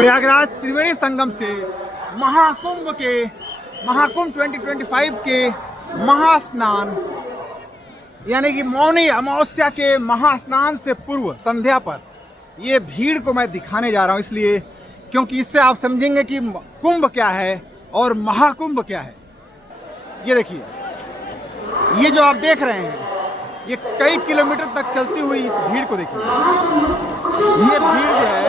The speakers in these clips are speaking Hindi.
प्रयागराज त्रिवेणी संगम से महाकुंभ 2025 के महास्नान यानी कि मौनी अमावस्या के महास्नान से पूर्व संध्या पर ये भीड़ को मैं दिखाने जा रहा हूँ, इसलिए क्योंकि इससे आप समझेंगे कि कुंभ क्या है और महाकुंभ क्या है। ये देखिए, ये जो आप देख रहे हैं ये कई किलोमीटर तक चलती हुई इस भीड़ को देखिए। ये भीड़ जो है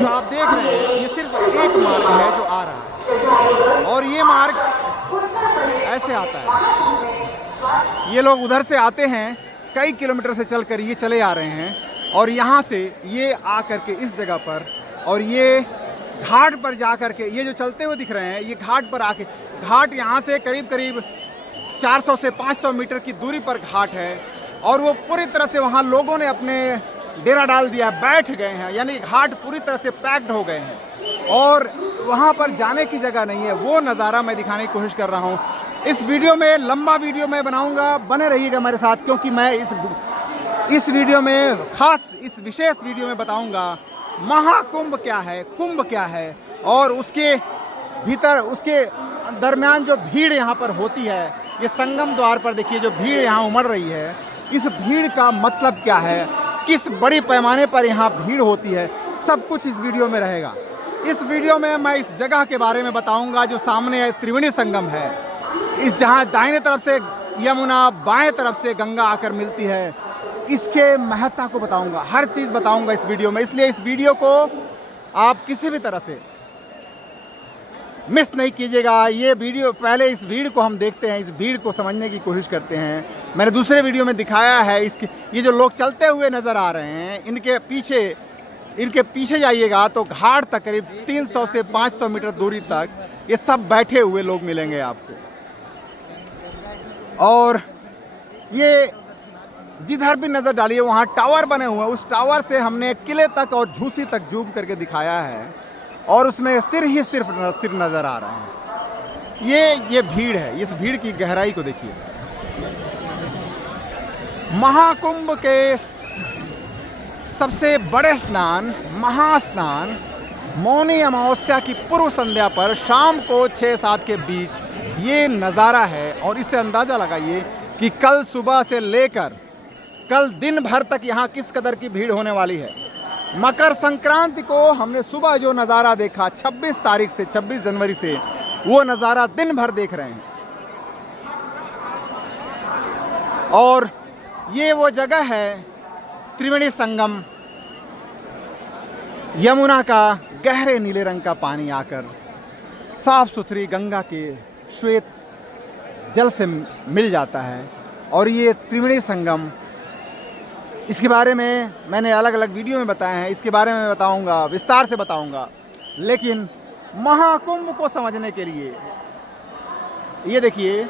जो आप देख रहे हैं ये सिर्फ एक मार्ग है जो आ रहा है और ये मार्ग ऐसे आता है। ये लोग उधर से आते हैं, कई किलोमीटर से चलकर ये चले आ रहे हैं और यहाँ से ये आ करके इस जगह पर और ये घाट पर जा करके ये जो चलते हुए दिख रहे हैं ये घाट पर आके, घाट यहाँ से करीब करीब 400 से 500 मीटर की दूरी पर घाट है और वो पूरी तरह से वहाँ लोगों ने अपने डेरा डाल दिया, बैठ गए हैं, यानी घाट पूरी तरह से पैक्ड हो गए हैं और वहाँ पर जाने की जगह नहीं है। वो नज़ारा मैं दिखाने की कोशिश कर रहा हूँ। इस वीडियो में लंबा वीडियो मैं बनाऊँगा, बने रहिएगा मेरे साथ, क्योंकि मैं इस वीडियो में खास इस विशेष वीडियो में बताऊँगा महाकुंभ क्या है, कुंभ क्या है और उसके भीतर उसके दरमियान जो भीड़ यहाँ पर होती है। ये संगम द्वार पर देखिए जो भीड़ यहाँ उमड़ रही है, इस भीड़ का मतलब क्या है, किस बड़ी पैमाने पर यहाँ भीड़ होती है, सब कुछ इस वीडियो में रहेगा। इस वीडियो में मैं इस जगह के बारे में बताऊंगा जो सामने त्रिवेणी संगम है, इस जहाँ दाहिने तरफ से यमुना बाएं तरफ से गंगा आकर मिलती है, इसके महत्ता को बताऊंगा, हर चीज़ बताऊंगा इस वीडियो में। इसलिए इस वीडियो को आप किसी भी तरह से मिस नहीं कीजिएगा। ये वीडियो पहले इस भीड़ को हम देखते हैं, इस भीड़ को समझने की कोशिश करते हैं। मैंने दूसरे वीडियो में दिखाया है इसके, ये जो लोग चलते हुए नज़र आ रहे हैं इनके पीछे जाइएगा तो घाट तक करीब 300 से 500 मीटर दूरी तक ये सब बैठे हुए लोग मिलेंगे आपको। और ये जिधर भी नज़र डालिए वहाँ टावर बने हुए हैं, उस टावर से हमने किले तक और झूसी तक जूम करके दिखाया है और उसमें सिर्फ नज़र आ रहा है। ये भीड़ है, इस भीड़ की गहराई को देखिए। महाकुंभ के सबसे बड़े स्नान महास्नान मौनी अमावस्या की पूर्व संध्या पर शाम को 6-7 के बीच ये नज़ारा है और इससे अंदाज़ा लगाइए कि कल सुबह से लेकर कल दिन भर तक यहाँ किस कदर की भीड़ होने वाली है। मकर संक्रांति को हमने सुबह जो नज़ारा देखा 26 तारीख से 26 जनवरी से, वो नज़ारा दिन भर देख रहे हैं। और ये वो जगह है त्रिवेणी संगम, यमुना का गहरे नीले रंग का पानी आकर साफ सुथरी गंगा के श्वेत जल से मिल जाता है। और ये त्रिवेणी संगम, इसके बारे में मैंने अलग अलग वीडियो में बताया है, इसके बारे में बताऊंगा, विस्तार से बताऊंगा। लेकिन महाकुंभ को समझने के लिए ये देखिए,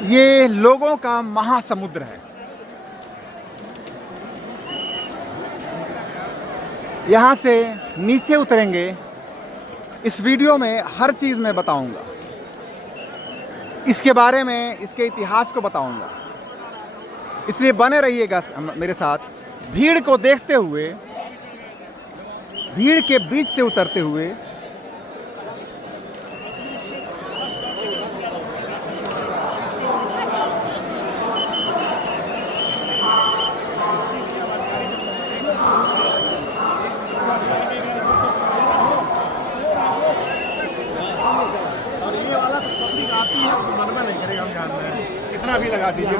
ये लोगों का महासमुद्र है। यहाँ से नीचे उतरेंगे, इस वीडियो में हर चीज़ मैं बताऊंगा, इसके बारे में, इसके इतिहास को बताऊंगा। इसलिए बने रहिएगा मेरे साथ, भीड़ को देखते हुए, भीड़ के बीच से उतरते हुए। कितना भी लगा दीजिए,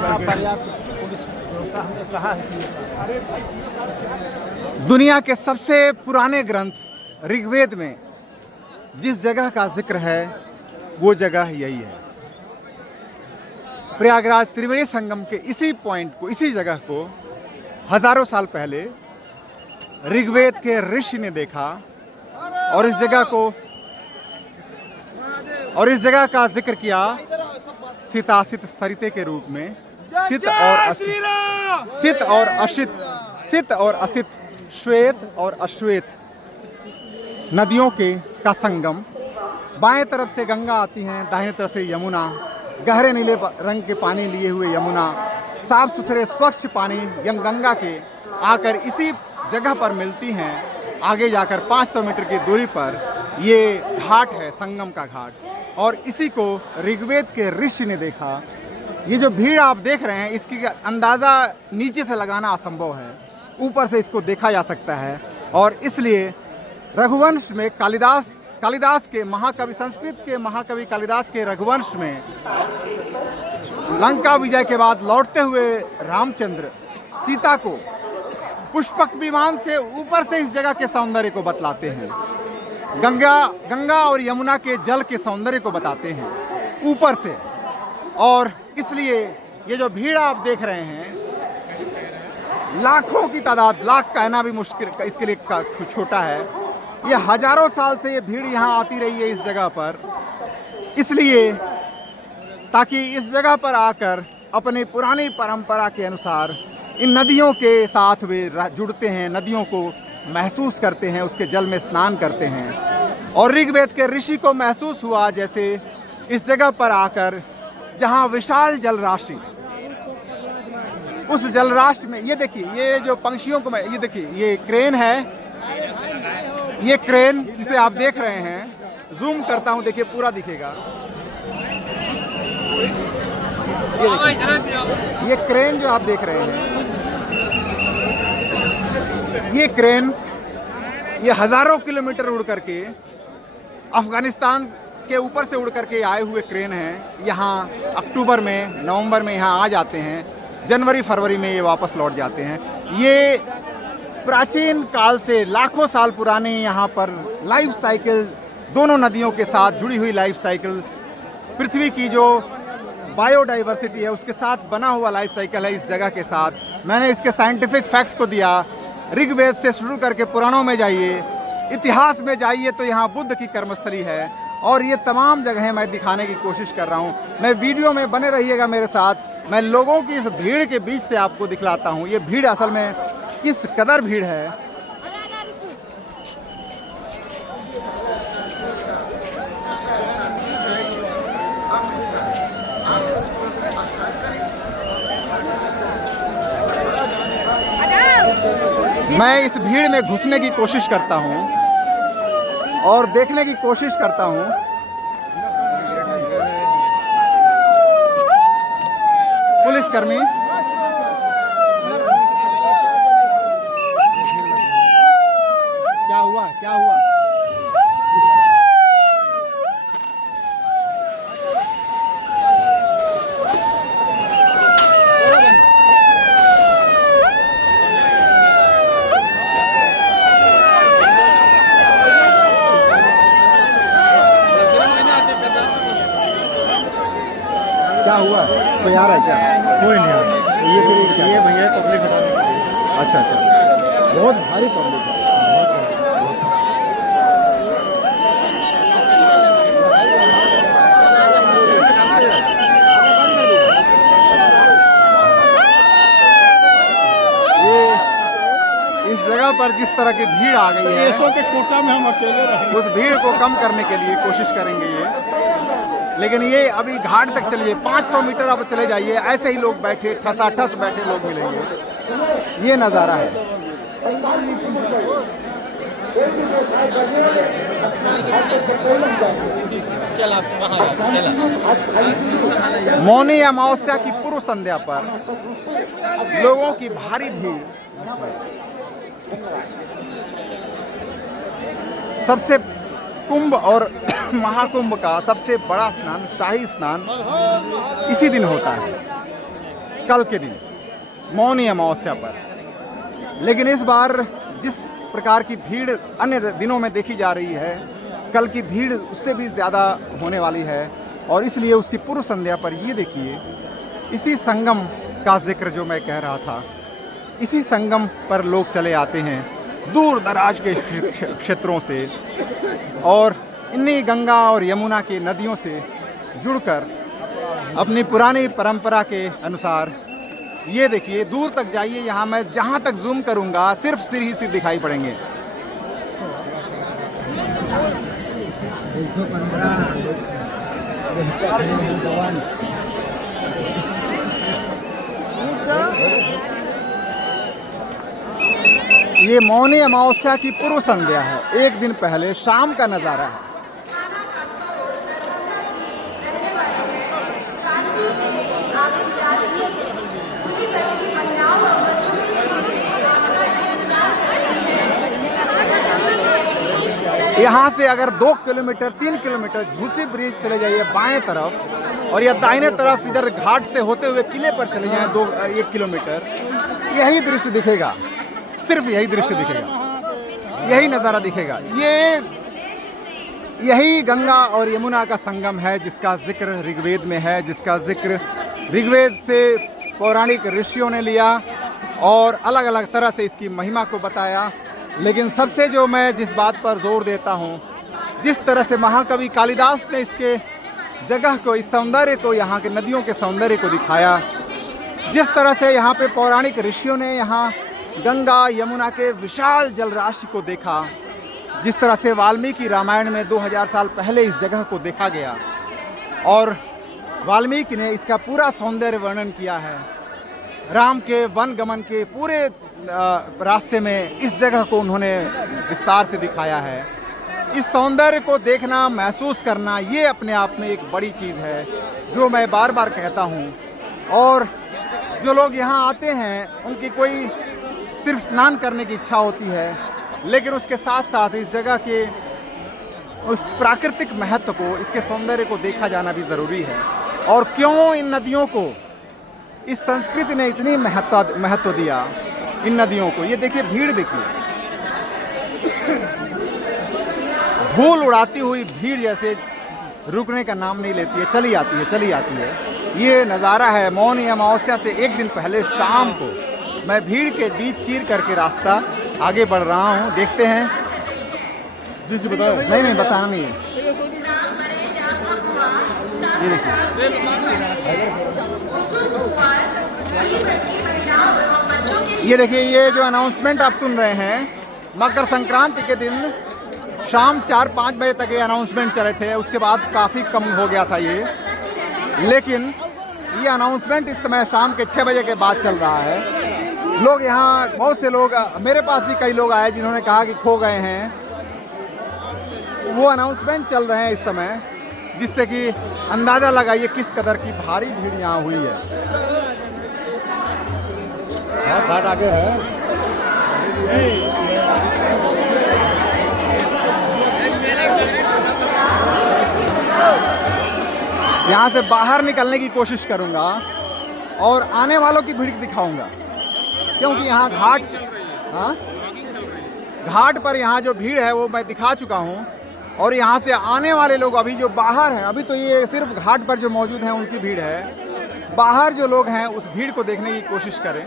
दुनिया के सबसे पुराने ग्रंथ ऋग्वेद में जिस जगह का जिक्र है वो जगह यही है। प्रयागराज त्रिवेणी संगम के इसी पॉइंट को, इसी जगह को हजारों साल पहले ऋग्वेद के ऋषि ने देखा और इस जगह को और इस जगह का जिक्र किया सितासित सरिते के रूप में। सित और असित, सित और असित, श्वेत और अश्वेत नदियों के का संगम। बाएं तरफ से गंगा आती हैं, दाहिने तरफ से यमुना, गहरे नीले रंग के पानी लिए हुए यमुना, साफ सुथरे स्वच्छ पानी गंगा के आकर इसी जगह पर मिलती हैं। आगे जाकर 500 मीटर की दूरी पर ये घाट है, संगम का घाट, और इसी को ऋग्वेद के ऋषि ने देखा। ये जो भीड़ आप देख रहे हैं, इसकी अंदाज़ा नीचे से लगाना असंभव है, ऊपर से इसको देखा जा सकता है। और इसलिए रघुवंश में कालिदास के महाकवि, संस्कृत के महाकवि कालिदास के रघुवंश में लंका विजय के बाद लौटते हुए रामचंद्र सीता को पुष्पक विमान से ऊपर से इस जगह के सौंदर्य को बतलाते हैं। गंगा और यमुना के जल के सौंदर्य को बताते हैं ऊपर से। और इसलिए ये जो भीड़ आप देख रहे हैं, लाखों की तादाद, लाख कहना भी मुश्किल इसके लिए छोटा है, ये हजारों साल से ये भीड़ यहाँ आती रही है इस जगह पर, इसलिए ताकि इस जगह पर आकर अपनी पुरानी परंपरा के अनुसार इन नदियों के साथ वे जुड़ते हैं, नदियों को महसूस करते हैं, उसके जल में स्नान करते हैं। और ऋग्वेद के ऋषि को महसूस हुआ जैसे इस जगह पर आकर, जहाँ विशाल जलराशि, उस जलराशि में ये देखिए, ये जो पंक्षियों को ये देखिए, ये क्रेन है, ये क्रेन जिसे आप देख रहे हैं, जूम करता हूँ, देखिए पूरा दिखेगा। ये क्रेन जो आप देख रहे हैं, ये क्रेन, ये हजारों किलोमीटर उड़ करके अफगानिस्तान के ऊपर से उड़ करके आए हुए क्रेन हैं। यहाँ अक्टूबर में, नवंबर में यहाँ आ जाते हैं, जनवरी फरवरी में ये वापस लौट जाते हैं। ये प्राचीन काल से लाखों साल पुरानी यहाँ पर लाइफ साइकिल, दोनों नदियों के साथ जुड़ी हुई लाइफ साइकिल, पृथ्वी की जो बायोडाइवर्सिटी है उसके साथ बना हुआ लाइफ साइकिल है इस जगह के साथ। मैंने इसके साइंटिफिक फैक्ट को दिया। ऋग्वेद से शुरू करके पुराणों में जाइए, इतिहास में जाइए तो यहाँ बुद्ध की कर्मस्थली है, और ये तमाम जगहें मैं दिखाने की कोशिश कर रहा हूँ। मैं वीडियो में बने रहिएगा मेरे साथ। मैं लोगों की इस भीड़ के बीच से आपको दिखलाता हूँ ये भीड़ असल में किस कदर भीड़ है। मैं इस भीड़ में घुसने की कोशिश करता हूँ और देखने की कोशिश करता हूँ। पुलिसकर्मी, क्या हुआ, क्या हुआ? क्या हुआ? कोई आ रहा है क्या? कोई नहीं आ रहा। ये फिर क्या? ये भैया पब्लिक बताने के लिए। अच्छा अच्छा, बहुत भारी पब्लिक है। ये इस जगह पर जिस तरह की भीड़ आ गई है, पैसों के कोटा में हम अकेले रहे। उस भीड़ को कम करने के लिए कोशिश करेंगे ये। लेकिन ये अभी घाट तक चलिए, 500 मीटर अब चले जाइए, ऐसे ही लोग बैठे, ठस बैठे लोग मिलेंगे। ये नज़ारा है। मौनी अमावस्या की पूर्व संध्या पर लोगों की भारी भीड़, सबसे कुंभ और महाकुंभ का सबसे बड़ा स्नान, शाही स्नान इसी दिन होता है, कल के दिन, मौनी अमावस्या पर। लेकिन इस बार जिस प्रकार की भीड़ अन्य दिनों में देखी जा रही है, कल की भीड़ उससे भी ज़्यादा होने वाली है। और इसलिए उसकी पूर्व संध्या पर ये देखिए, इसी संगम का जिक्र जो मैं कह रहा था, इसी संगम पर लोग चले आते हैं दूर दराज के क्षेत्रों से, और इन्हीं गंगा और यमुना की नदियों से जुड़कर अपनी पुरानी परंपरा के अनुसार ये देखिए, दूर तक जाइए, यहाँ मैं जहाँ तक जूम करूँगा सिर्फ सिर ही सिर दिखाई पड़ेंगे। ये मौनी अमावस्या की पूर्व संध्या है, एक दिन पहले शाम का नज़ारा है। यहाँ से अगर 2 किलोमीटर 3 किलोमीटर झूसी ब्रिज चले जाइए बाएं तरफ, और या दाहिने तरफ इधर घाट से होते हुए किले पर चले जाएं 1 किलोमीटर, यही दृश्य दिखेगा, सिर्फ यही दृश्य दिखेगा, यही नज़ारा दिखेगा। यही गंगा और यमुना का संगम है जिसका जिक्र ऋग्वेद में है, जिसका जिक्र ऋग्वेद से पौराणिक ऋषियों ने लिया और अलग अलग तरह से इसकी महिमा को बताया। लेकिन सबसे जो मैं जिस बात पर जोर देता हूँ, जिस तरह से महाकवि कालिदास ने इसके जगह को, इस सौंदर्य को, यहाँ के नदियों के सौंदर्य को दिखाया, जिस तरह से यहाँ पे पौराणिक ऋषियों ने यहाँ गंगा यमुना के विशाल जलराशि को देखा, जिस तरह से वाल्मीकि रामायण में 2000 साल पहले इस जगह को देखा गया और वाल्मीकि ने इसका पूरा सौंदर्य वर्णन किया है। राम के वन गमन के पूरे रास्ते में इस जगह को उन्होंने विस्तार से दिखाया है। इस सौंदर्य को देखना, महसूस करना, ये अपने आप में एक बड़ी चीज़ है जो मैं बार बार कहता हूँ। और जो लोग यहाँ आते हैं उनकी कोई सिर्फ स्नान करने की इच्छा होती है, लेकिन उसके साथ साथ इस जगह के उस प्राकृतिक महत्व को, इसके सौंदर्य को देखा जाना भी ज़रूरी है। और क्यों इन नदियों को, इस संस्कृति ने इतनी महत्व दिया इन नदियों को। ये देखिए, भीड़ देखिए, धूल उड़ाती हुई भीड़ जैसे रुकने का नाम नहीं लेती है, चली आती है, चली आती है। ये नज़ारा है मौनी अमावस्या से एक दिन पहले शाम को। मैं भीड़ के बीच चीर करके रास्ता आगे बढ़ रहा हूँ, देखते हैं। जी जी बताओ। नहीं बताना नहीं है। ये देखिए, ये जो अनाउंसमेंट आप सुन रहे हैं, मकर संक्रांति के दिन शाम 4-5 बजे तक ये अनाउंसमेंट चले थे, उसके बाद काफ़ी कम हो गया था ये। लेकिन ये अनाउंसमेंट इस समय शाम के 6 बजे के बाद चल रहा है। लोग यहाँ, बहुत से लोग, मेरे पास भी कई लोग आए जिन्होंने कहा कि खो गए हैं। वो अनाउंसमेंट चल रहे हैं इस समय, जिससे कि अंदाज़ा लगाइए किस कदर की भारी भीड़ यहाँ हुई है। घाट आगे है। यहाँ से बाहर निकलने की कोशिश करूँगा और आने वालों की भीड़ दिखाऊंगा, क्योंकि यहाँ घाट पर यहाँ जो भीड़ है वो मैं दिखा चुका हूँ। और यहाँ से आने वाले लोग अभी जो बाहर हैं, अभी तो ये सिर्फ घाट पर जो मौजूद हैं उनकी भीड़ है। बाहर जो लोग हैं उस भीड़ को देखने की कोशिश करें।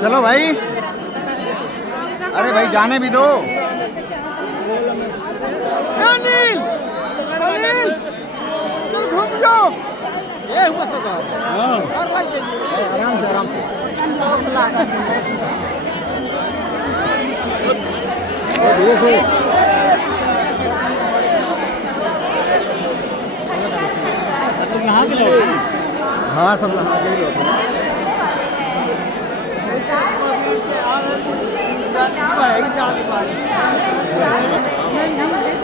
चलो भाई, अरे भाई जाने भी दो। अनिल, अनिल, तुम घूम जाओ। ये हुआ सदा। आराम से, आराम से। हाँ, सब नहा के लोग।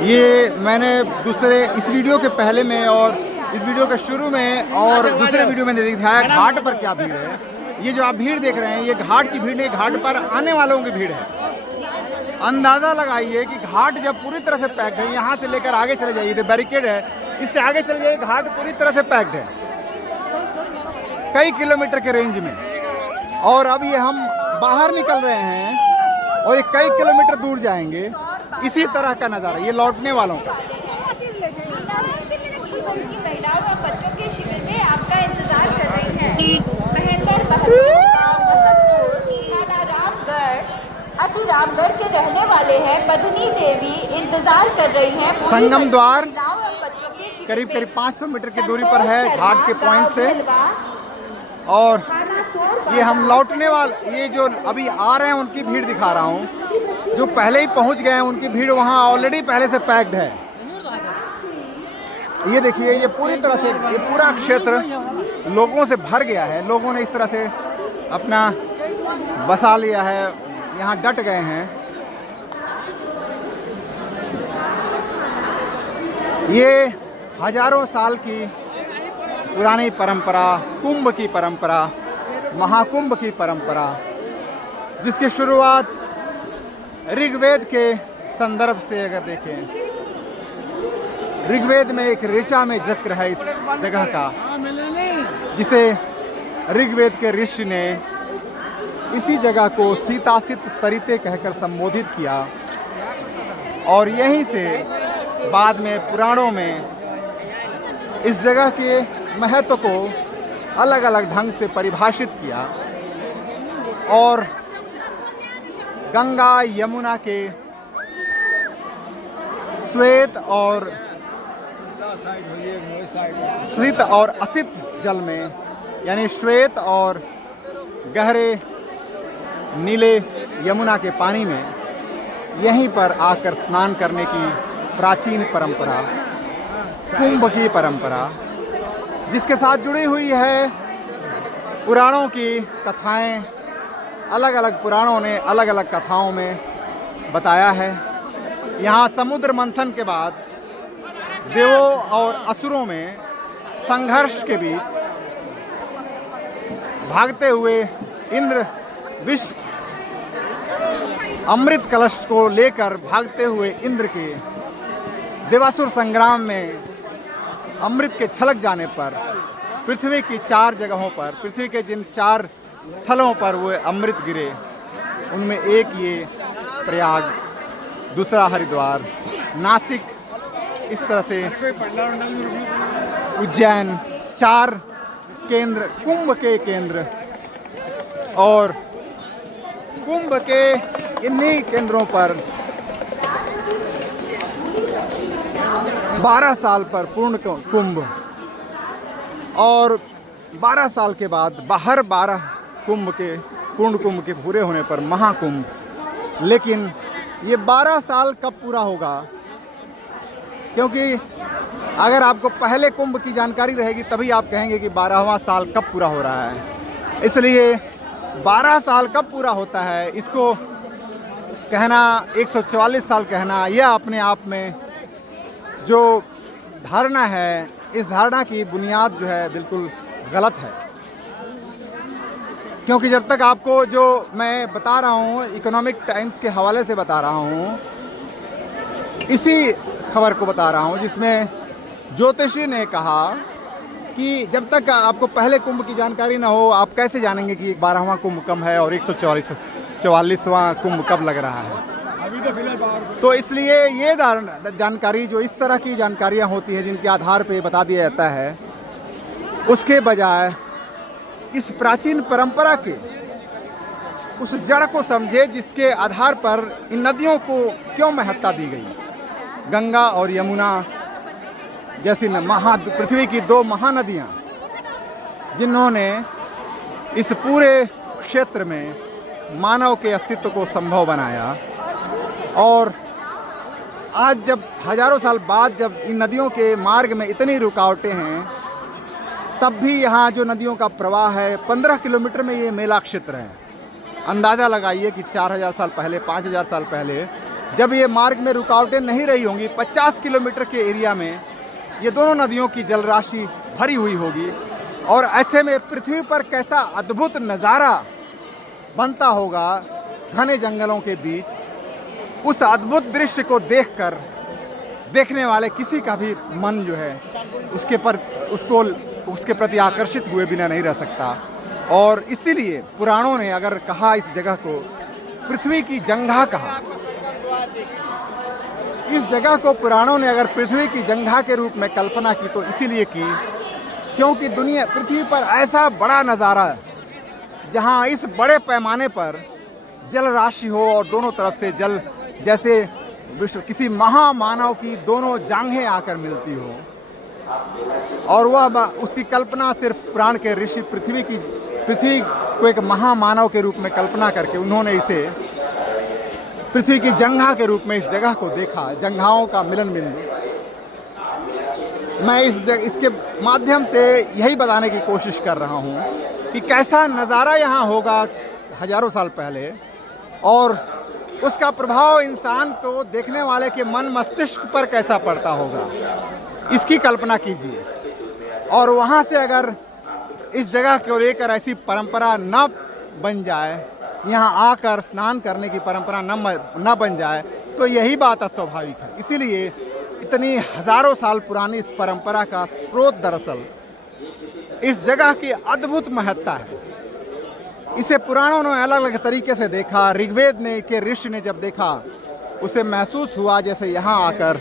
ये मैंने दूसरे इस वीडियो के पहले में और इस वीडियो के शुरू में और दूसरे वीडियो में दिखाया घाट पर क्या भीड़ है। ये जो आप भीड़ देख रहे हैं ये घाट की भीड़ नहीं, घाट पर आने वालों की भीड़ है। अंदाज़ा लगाइए कि घाट जब पूरी तरह से पैक्ड है, यहाँ से लेकर आगे चले जाइए, बैरिकेड है, इससे आगे चले जाइए, घाट पूरी तरह से पैक्ड है कई किलोमीटर के रेंज में। और अब ये हम बाहर निकल रहे हैं और ये कई किलोमीटर दूर जाएंगे। इसी तरह का नज़ारा ये लौटने वालों का। महिलाओं और बच्चों के शिविर में आपका इंतजार कर रही हैं। अति रामगढ़ के रहने वाले हैं बधनी देवी इंतजार कर रही हैं। संगम द्वार महिलाओं और बच्चों के शिविर करीब में 500 मीटर की दूरी पर है घाट के पॉइंट से। और ये हम लौटने वाले, ये जो अभी आ रहे हैं उनकी भीड़ दिखा रहा हूँ। जो पहले ही पहुँच गए हैं उनकी भीड़ वहाँ ऑलरेडी पहले से पैक्ड है। ये देखिए ये पूरी तरह से ये पूरा क्षेत्र लोगों से भर गया है। लोगों ने इस तरह से अपना बसा लिया है, यहाँ डट गए हैं। ये हजारों साल की पुरानी परंपरा, कुंभ की परंपरा, महाकुंभ की परंपरा, जिसकी शुरुआत ऋग्वेद के संदर्भ से अगर देखें, ऋग्वेद में एक ऋचा में जिक्र है इस जगह का, जिसे ऋग्वेद के ऋषि ने इसी जगह को सीतासित सरिते कहकर संबोधित किया। और यहीं से बाद में पुराणों में इस जगह के महत्व को अलग अलग ढंग से परिभाषित किया। और गंगा यमुना के श्वेत और असित जल में, यानी श्वेत और गहरे नीले यमुना के पानी में यहीं पर आकर स्नान करने की प्राचीन परंपरा, कुंभ की परंपरा, जिसके साथ जुड़ी हुई है पुराणों की कथाएं। अलग अलग पुराणों ने अलग अलग कथाओं में बताया है। यहाँ समुद्र मंथन के बाद देवों और असुरों में संघर्ष के बीच भागते हुए इंद्र विष अमृत कलश को लेकर भागते हुए इंद्र के देवासुर संग्राम में अमृत के छलक जाने पर पृथ्वी की 4 जगहों पर, पृथ्वी के जिन 4 स्थलों पर वो अमृत गिरे, उनमें एक ये प्रयाग, दूसरा हरिद्वार, नासिक, इस तरह से उज्जैन, 4 केंद्र, कुंभ के केंद्र। और कुंभ के इन्हीं केंद्रों पर 12 साल पर पूर्ण कुंभ और 12 साल के बाद बाहर 12 कुंभ के पूर्ण कुंभ के पूरे होने पर महाकुंभ। लेकिन ये 12 साल कब पूरा होगा? क्योंकि अगर आपको पहले कुंभ की जानकारी रहेगी तभी आप कहेंगे कि 12वां साल कब पूरा हो रहा है। इसलिए 12 साल कब पूरा होता है, इसको कहना 144 साल कहना, यह अपने आप में जो धारणा है, इस धारणा की बुनियाद जो है बिल्कुल गलत है। क्योंकि जब तक आपको जो मैं बता रहा हूँ, इकोनॉमिक टाइम्स के हवाले से बता रहा हूँ, इसी खबर को बता रहा हूँ जिसमें ज्योतिषी ने कहा कि जब तक आपको पहले कुंभ की जानकारी ना हो, आप कैसे जानेंगे कि 12वां कुंभ कब है और 144वां कुंभ कब लग रहा है। तो इसलिए ये जानकारी, जो इस तरह की जानकारियाँ होती हैं जिनके आधार पे बता दिया जाता है, उसके बजाय इस प्राचीन परंपरा के उस जड़ को समझे जिसके आधार पर इन नदियों को क्यों महत्ता दी गई। गंगा और यमुना जैसी पृथ्वी की 2 महानदियाँ, जिन्होंने इस पूरे क्षेत्र में मानव के अस्तित्व को संभव बनाया। और आज जब हजारों साल बाद जब इन नदियों के मार्ग में इतनी रुकावटें हैं, तब भी यहाँ जो नदियों का प्रवाह है, 15 किलोमीटर में ये मेला क्षेत्र है। अंदाज़ा लगाइए कि 4000 साल पहले, 5000 साल पहले जब ये मार्ग में रुकावटें नहीं रही होंगी, 50 किलोमीटर के एरिया में ये दोनों नदियों की जल राशि भरी हुई होगी और ऐसे में पृथ्वी पर कैसा अद्भुत नज़ारा बनता होगा घने जंगलों के बीच। उस अद्भुत दृश्य को देखकर देखने वाले किसी का भी मन जो है उसके प्रति आकर्षित हुए बिना नहीं रह सकता। और इसीलिए पुराणों ने अगर कहा इस जगह को पृथ्वी की जंघा कहा, इस जगह को पुराणों ने अगर पृथ्वी की जंघा के रूप में कल्पना की तो इसीलिए की क्योंकि पृथ्वी पर ऐसा बड़ा नज़ारा जहां इस बड़े पैमाने पर जल राशि हो और दोनों तरफ से जल जैसे किसी महामानव की दोनों जांघें आकर मिलती हो, और वह उसकी कल्पना सिर्फ पुराण के ऋषि पृथ्वी को एक महामानव के रूप में कल्पना करके उन्होंने इसे पृथ्वी की जंघा के रूप में इस जगह को देखा, जंघाओं का मिलन बिंदु। मैं इसके माध्यम से यही बताने की कोशिश कर रहा हूँ कि कैसा नज़ारा यहाँ होगा हजारों साल पहले और उसका प्रभाव इंसान को देखने वाले के मन मस्तिष्क पर कैसा पड़ता होगा, इसकी कल्पना कीजिए। और वहाँ से अगर इस जगह को लेकर ऐसी परंपरा न बन जाए, यहाँ आकर स्नान करने की परंपरा न बन जाए, तो यही बात अस्वाभाविक है। इसीलिए इतनी हजारों साल पुरानी इस परंपरा का स्रोत दरअसल इस जगह की अद्भुत महत्ता है। इसे पुराणों ने अलग अलग तरीके से देखा। ऋग्वेद ने के ऋषि ने जब देखा उसे महसूस हुआ जैसे यहाँ आकर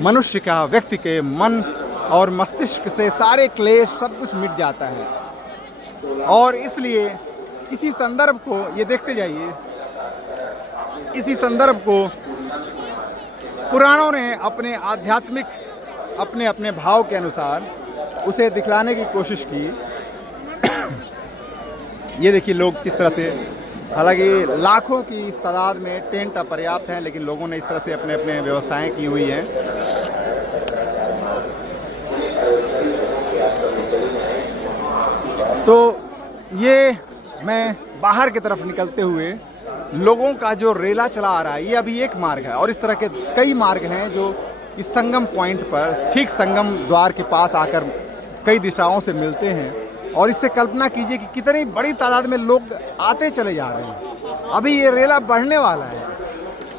मनुष्य का, व्यक्ति के मन और मस्तिष्क से सारे क्लेश सब कुछ मिट जाता है। और इसलिए इसी संदर्भ को ये देखते जाइए, इसी संदर्भ को पुराणों ने अपने आध्यात्मिक अपने अपने भाव के अनुसार उसे दिखलाने की कोशिश की। ये देखिए लोग किस तरह से, हालांकि लाखों की इस तादाद में टेंट अपर्याप्त हैं, लेकिन लोगों ने इस तरह से अपने अपने व्यवस्थाएं की हुई हैं। तो ये मैं बाहर की तरफ निकलते हुए लोगों का जो रेला चला आ रहा है, ये अभी एक मार्ग है और इस तरह के कई मार्ग हैं जो इस संगम पॉइंट पर, ठीक संगम द्वार के पास आकर कई दिशाओं से मिलते हैं। और इससे कल्पना कीजिए कि कितनी बड़ी तादाद में लोग आते चले जा रहे हैं। अभी ये रेला बढ़ने वाला है।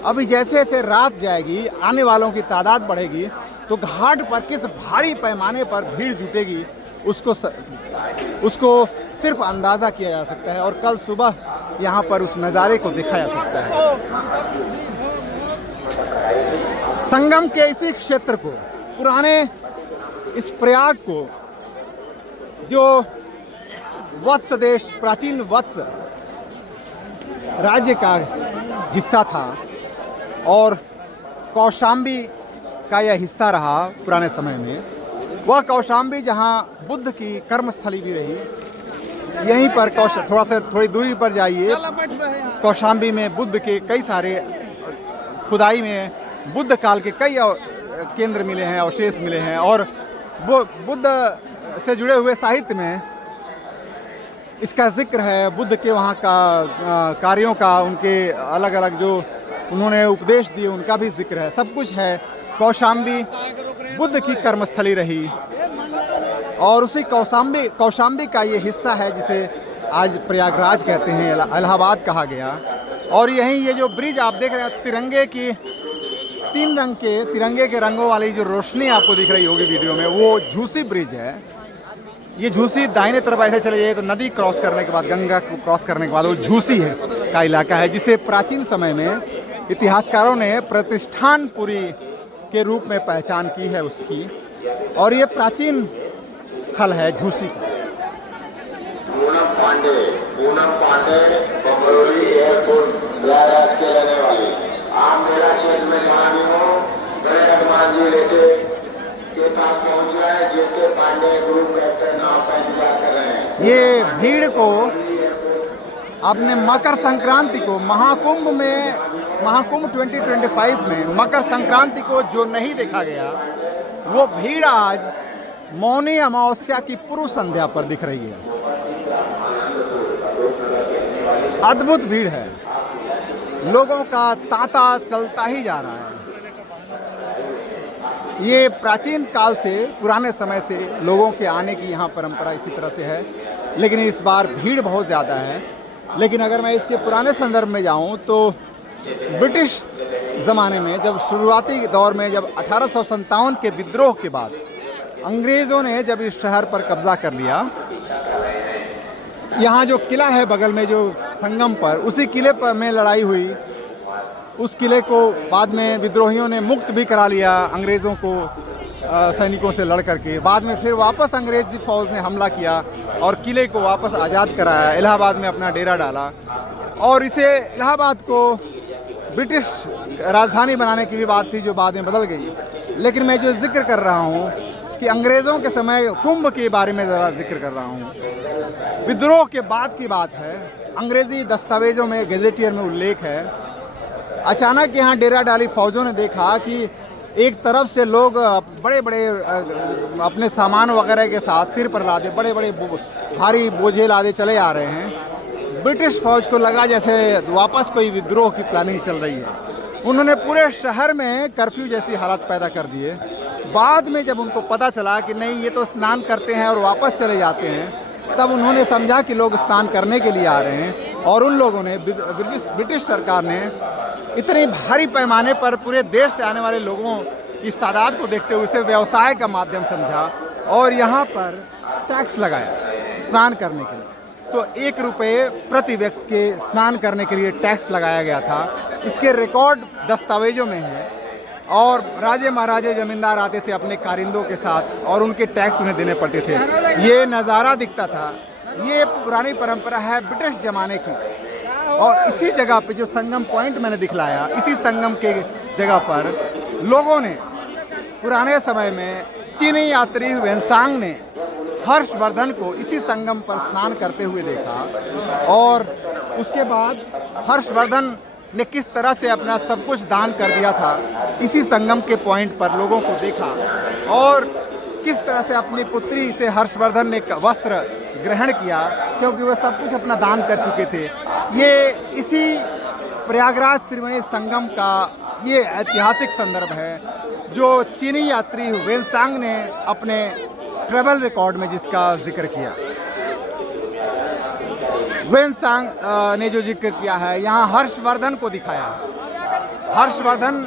अभी जैसे जैसे रात जाएगी, आने वालों की तादाद बढ़ेगी, तो घाट पर किस भारी पैमाने पर भीड़ जुटेगी उसको सिर्फ अंदाज़ा किया जा सकता है। और कल सुबह यहाँ पर उस नज़ारे को देखा जा सकता है। संगम के इसी क्षेत्र को, पुराने इस प्रयाग को, जो वत्स देश, प्राचीन वत्स राज्य का हिस्सा था और कौशाम्बी का यह हिस्सा रहा पुराने समय में, वह कौशाम्बी जहाँ बुद्ध की कर्मस्थली भी रही, यहीं पर थोड़ी दूरी पर जाइए, कौशाम्बी में बुद्ध के कई सारे खुदाई में बुद्ध काल के कई केंद्र मिले हैं, अवशेष मिले हैं। और वो बुद्ध से जुड़े हुए साहित्य में इसका जिक्र है, बुद्ध के वहाँ का कार्यों का, उनके अलग अलग जो उन्होंने उपदेश दिए उनका भी जिक्र है, सब कुछ है। कौशाम्बी बुद्ध की कर्मस्थली रही और उसी कौशाम्बी का ये हिस्सा है जिसे आज प्रयागराज कहते हैं, इलाहाबाद कहा गया। और यहीं ये जो ब्रिज आप देख रहे हैं, तिरंगे के रंगों वाली जो रोशनी आपको दिख रही होगी वीडियो में, वो झूसी ब्रिज है। ये झूसी दाहिने तरफ ऐसे चले जाइए तो नदी क्रॉस करने के बाद, गंगा को क्रॉस करने के बाद वो झूसी है का इलाका है, जिसे प्राचीन समय में इतिहासकारों ने प्रतिष्ठानपुरी के रूप में पहचान की है उसकी। और ये प्राचीन स्थल है झूसी का। पूनम पांडे बंगलौरी एयरपोर्ट प्रयागराज के रहने वाली। आप मेरा क्षेत्र में जहाँ भी हो, बड़े हनुमान जी रेटे के पास पहुँच रहे हैं, जिनके पांडे ग्रुप कैप्टन आपका इंतजार कर रहे हैं। ये भीड़ को आपने मकर संक्रांति को, महाकुंभ 2025 में मकर संक्रांति को जो नहीं देखा गया, वो भीड़ आज मौनी अमावस्या की पूर्व संध्या पर दिख रही है। अद्भुत भीड़ है, लोगों का तांता चलता ही जा रहा है। ये प्राचीन काल से, पुराने समय से लोगों के आने की यहाँ परंपरा इसी तरह से है, लेकिन इस बार भीड़ बहुत ज़्यादा है। लेकिन अगर मैं इसके पुराने संदर्भ में जाऊँ तो ब्रिटिश ज़माने में, जब शुरुआती दौर में, जब 1857 के विद्रोह के बाद अंग्रेज़ों ने जब इस शहर पर कब्ज़ा कर लिया, यहाँ जो किला है बगल में जो संगम पर, उसी किले पर में लड़ाई हुई। उस किले को बाद में विद्रोहियों ने मुक्त भी करा लिया अंग्रेज़ों को, सैनिकों से लड़ करके। बाद में फिर वापस अंग्रेज़ी फ़ौज ने हमला किया और किले को वापस आज़ाद कराया, इलाहाबाद में अपना डेरा डाला और इसे इलाहाबाद को ब्रिटिश राजधानी बनाने की भी बात थी, जो बाद में बदल गई। लेकिन मैं जो जिक्र कर रहा हूँ कि अंग्रेज़ों के समय कुंभ के बारे में ज़रा जिक्र कर रहा हूँ। विद्रोह के बाद की बात है, अंग्रेज़ी दस्तावेज़ों में, गैजेटियर में उल्लेख है, अचानक यहाँ डेरा डाली फ़ौजों ने देखा कि एक तरफ से लोग बड़े बड़े अपने सामान वगैरह के साथ सिर पर लादे, बड़े बड़े भारी बोझे लादे चले आ रहे हैं। ब्रिटिश फ़ौज को लगा जैसे वापस कोई विद्रोह की प्लानिंग चल रही है। उन्होंने पूरे शहर में कर्फ्यू जैसी हालत पैदा कर दिए। बाद में जब उनको पता चला कि नहीं, ये तो स्नान करते हैं और वापस चले जाते हैं, तब उन्होंने समझा कि लोग स्नान करने के लिए आ रहे हैं और उन लोगों ने, ब्रिटिश सरकार ने इतने भारी पैमाने पर पूरे देश से आने वाले लोगों की इस तादाद को देखते हुए उसे व्यवसाय का माध्यम समझा और यहाँ पर टैक्स लगाया स्नान करने के लिए। तो 1 रुपये प्रति व्यक्ति के स्नान करने के लिए टैक्स लगाया गया था। इसके रिकॉर्ड दस्तावेजों में है और राजे महाराजे जमींदार आते थे अपने कारिंदों के साथ और उनके टैक्स उन्हें देने पड़ते थे। ये नज़ारा दिखता था। ये पुरानी परंपरा है ब्रिटिश ज़माने की। और इसी जगह पे जो संगम पॉइंट मैंने दिखलाया, इसी संगम के जगह पर लोगों ने पुराने समय में चीनी यात्री वेनसांग ने हर्षवर्धन को इसी संगम पर स्नान करते हुए देखा और उसके बाद हर्षवर्धन ने किस तरह से अपना सब कुछ दान कर दिया था, इसी संगम के पॉइंट पर लोगों को देखा और किस तरह से अपनी पुत्री से हर्षवर्धन ने वस्त्र ग्रहण किया, क्योंकि वह सब कुछ अपना दान कर चुके थे। ये इसी प्रयागराज त्रिवेणी संगम का ये ऐतिहासिक संदर्भ है जो चीनी यात्री वेनसांग ने अपने ट्रैवल रिकॉर्ड में जिसका जिक्र किया। वेनसांग ने जो जिक्र किया है, यहाँ हर्षवर्धन को दिखाया है। हर्षवर्धन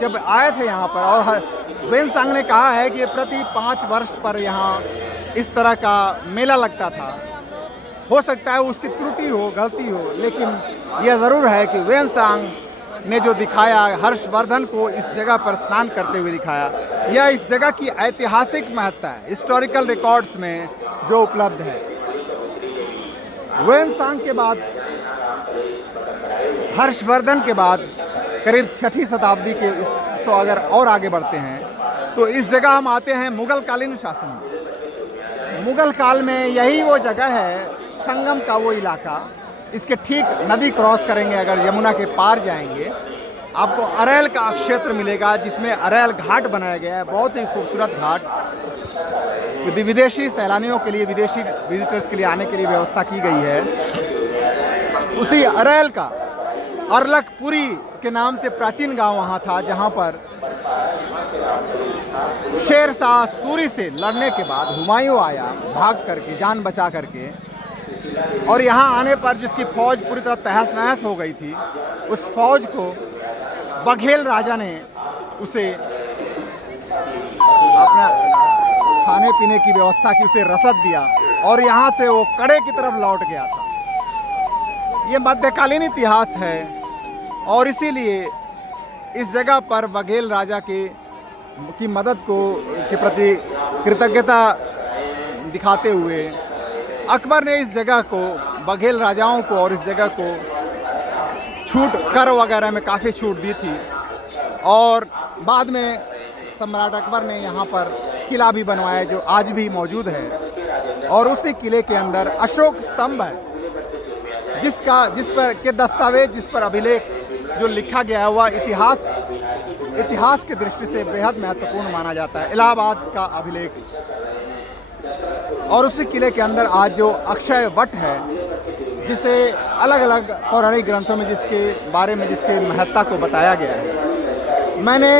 जब आए थे यहाँ पर और वेनसांग ने कहा है कि प्रति 5 वर्ष पर यहाँ इस तरह का मेला लगता था। हो सकता है उसकी त्रुटि हो, गलती हो, लेकिन यह ज़रूर है कि वेनसांग ने जो दिखाया, हर्षवर्धन को इस जगह पर स्नान करते हुए दिखाया, यह इस जगह की ऐतिहासिक महत्ता है, हिस्टोरिकल रिकॉर्ड्स में जो उपलब्ध है। वेनसांग के बाद, हर्षवर्धन के बाद करीब 6ठी शताब्दी के तो अगर और आगे बढ़ते हैं तो इस जगह हम आते हैं मुगल कालीन शासन में। मुगल काल में यही वो जगह है, संगम का वो इलाका। इसके ठीक नदी क्रॉस करेंगे, अगर यमुना के पार जाएंगे, आपको अरैल का क्षेत्र मिलेगा जिसमें अरैल घाट बनाया गया है, बहुत ही खूबसूरत घाट। विदेशी सैलानियों के लिए, विदेशी विजिटर्स के लिए आने के लिए व्यवस्था की गई है। उसी अरैल का अरलखपुरी के नाम से प्राचीन गांव वहाँ था, जहाँ पर शेर शाह सूरी से लड़ने के बाद हुमायूं आया भाग करके, जान बचा करके, और यहाँ आने पर जिसकी फौज पूरी तरह तहस नहस हो गई थी, उस फौज को बघेल राजा ने उसे अपना खाने पीने की व्यवस्था की, उसे रसद दिया और यहाँ से वो कड़े की तरफ लौट गया था। ये मध्यकालीन इतिहास है और इसीलिए इस जगह पर बघेल राजा की मदद के प्रति कृतज्ञता दिखाते हुए अकबर ने इस जगह को, बघेल राजाओं को और इस जगह को छूट, कर वगैरह में काफ़ी छूट दी थी। और बाद में सम्राट अकबर ने यहाँ पर किला भी बनवाया जो आज भी मौजूद है और उसी किले के अंदर अशोक स्तंभ है जिस पर के दस्तावेज, जिस पर अभिलेख जो लिखा गया हुआ इतिहास की दृष्टि से बेहद महत्वपूर्ण माना जाता है, इलाहाबाद का अभिलेख। और उसी किले के अंदर आज जो अक्षय वट है, जिसे अलग अलग पौराणिक ग्रंथों में जिसके बारे में, जिसके महत्ता को बताया गया है, मैंने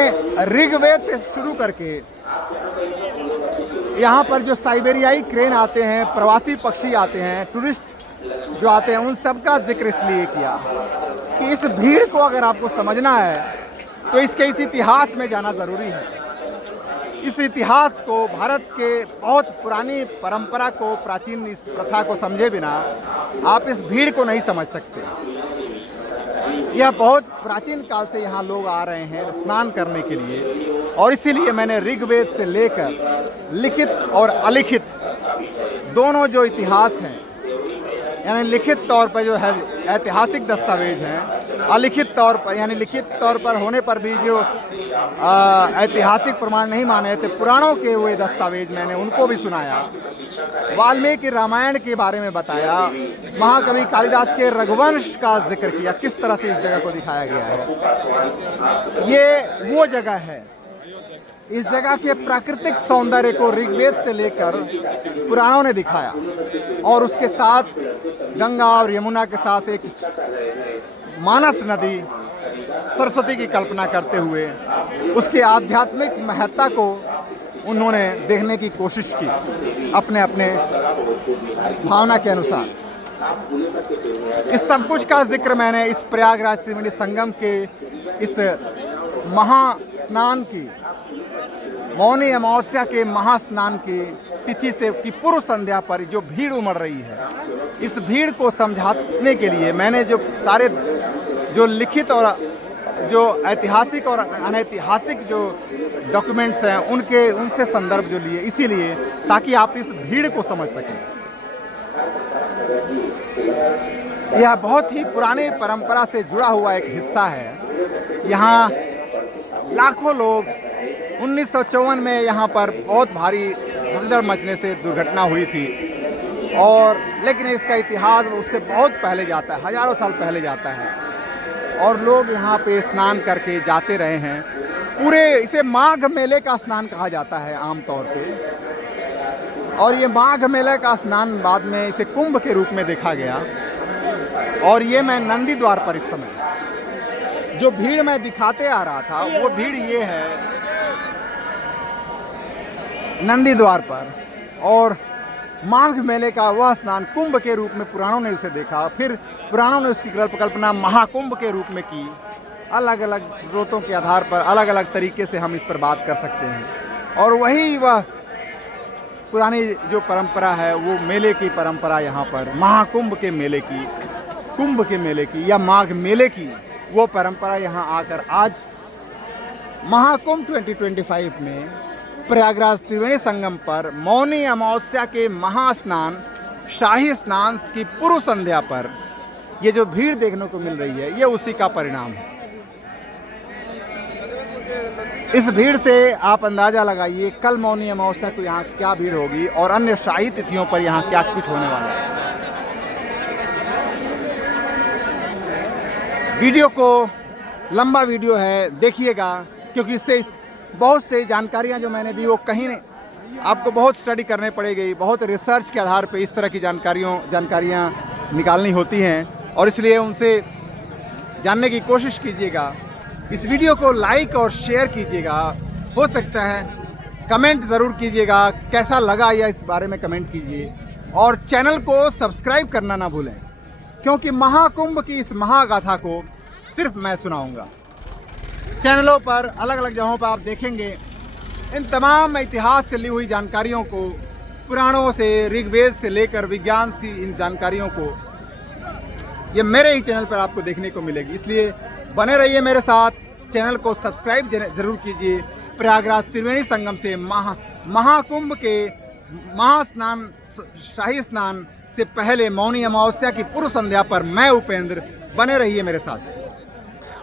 ऋग्वेद से शुरू करके यहाँ पर जो साइबेरियाई क्रेन आते हैं, प्रवासी पक्षी आते हैं, टूरिस्ट जो आते हैं, उन सब का जिक्र इसलिए किया कि इस भीड़ को अगर आपको समझना है तो इसके इस इतिहास में जाना ज़रूरी है। इस इतिहास को, भारत के बहुत पुरानी परंपरा को, प्राचीन इस प्रथा को समझे बिना आप इस भीड़ को नहीं समझ सकते। यह बहुत प्राचीन काल से यहाँ लोग आ रहे हैं स्नान करने के लिए, और इसीलिए मैंने ऋग्वेद से लेकर लिखित और अलिखित दोनों जो इतिहास हैं, यानी लिखित तौर पर जो है ऐतिहासिक दस्तावेज हैं, अलिखित तौर पर यानी लिखित तौर पर होने पर भी जो ऐतिहासिक प्रमाण नहीं माने थे, पुराणों के हुए दस्तावेज मैंने उनको भी सुनाया। वाल्मीकि रामायण के बारे में बताया, महाकवि कालिदास के रघुवंश का जिक्र किया, किस तरह से इस जगह को दिखाया गया है। ये वो जगह है, इस जगह के प्राकृतिक सौंदर्य को ऋग्वेद से लेकर पुराणों ने दिखाया, और उसके साथ गंगा और यमुना के साथ एक मानस नदी, सरस्वती की कल्पना करते हुए उसके आध्यात्मिक महत्ता को उन्होंने देखने की कोशिश की अपने अपने भावना के अनुसार। इस सब कुछ का जिक्र मैंने इस प्रयागराज त्रिवेणी संगम के इस महास्नान की, मौनी अमावस्या के महास्नान की तिथि से की पूर्व संध्या पर जो भीड़ उमड़ रही है, इस भीड़ को समझाने के लिए मैंने जो सारे जो लिखित और जो ऐतिहासिक और अनैतिहासिक जो डॉक्यूमेंट्स हैं उनसे संदर्भ जो लिए, इसीलिए ताकि आप इस भीड़ को समझ सकें। यह बहुत ही पुरानी परंपरा से जुड़ा हुआ एक हिस्सा है। यहाँ लाखों लोग 1954 में यहाँ पर बहुत भारी भगदड़ मचने से दुर्घटना हुई थी, और लेकिन इसका इतिहास उससे बहुत पहले जाता है, हजारों साल पहले जाता है, और लोग यहाँ पे स्नान करके जाते रहे हैं। पूरे इसे माघ मेले का स्नान कहा जाता है आमतौर पे, और ये माघ मेले का स्नान बाद में इसे कुंभ के रूप में देखा गया। और ये मैं नंदी द्वार पर इस समय जो भीड़ मैं दिखाते आ रहा था, वो भीड़ ये है नंदी द्वार पर, और माघ मेले का वह स्नान कुंभ के रूप में पुराणों ने उसे देखा, फिर पुराणों ने उसकी कल्पना महाकुंभ के रूप में की। अलग अलग स्रोतों के आधार पर अलग अलग तरीके से हम इस पर बात कर सकते हैं, और वही वह पुरानी जो परंपरा है, वो मेले की परंपरा यहाँ पर महाकुंभ के मेले की, कुंभ के मेले की या माघ मेले की वो परंपरा यहाँ आकर आज महाकुंभ 2025 में प्रयागराज त्रिवेणी संगम पर मौनी अमावस्या के महास्नान, शाही स्नान की पूर्व संध्या पर ये जो भीड़ देखने को मिल रही है, ये उसी का परिणाम है। इस भीड़ से आप अंदाजा लगाइए कल मौनी अमावस्या को यहाँ क्या भीड़ होगी, और अन्य शाही तिथियों पर यहाँ क्या कुछ होने वाला है। वीडियो को लंबा वीडियो है, देखिएगा, क्योंकि इससे बहुत से जानकारियाँ जो मैंने दी वो कहीं आपको बहुत स्टडी करने पड़ेगी, बहुत रिसर्च के आधार पे इस तरह की जानकारियाँ निकालनी होती हैं, और इसलिए उनसे जानने की कोशिश कीजिएगा। इस वीडियो को लाइक और शेयर कीजिएगा, हो सकता है कमेंट ज़रूर कीजिएगा कैसा लगा, या इस बारे में कमेंट कीजिए, और चैनल को सब्सक्राइब करना ना भूलें, क्योंकि महाकुंभ की इस महागाथा को सिर्फ मैं सुनाऊंगा। चैनलों पर अलग अलग जगहों पर आप देखेंगे इन तमाम इतिहास से ली हुई जानकारियों को, पुराणों से, ऋग्वेद से लेकर विज्ञान की इन जानकारियों को, ये मेरे ही चैनल पर आपको देखने को मिलेगी। इसलिए बने रहिए मेरे साथ, चैनल को सब्सक्राइब ज़रूर कीजिए। प्रयागराज त्रिवेणी संगम से महाकुंभ के महास्नान, शाही स्नान से पहले मौनी अमावस्या की पूर्व संध्या पर मैं उपेंद्र, बने रहिए मेरे साथ।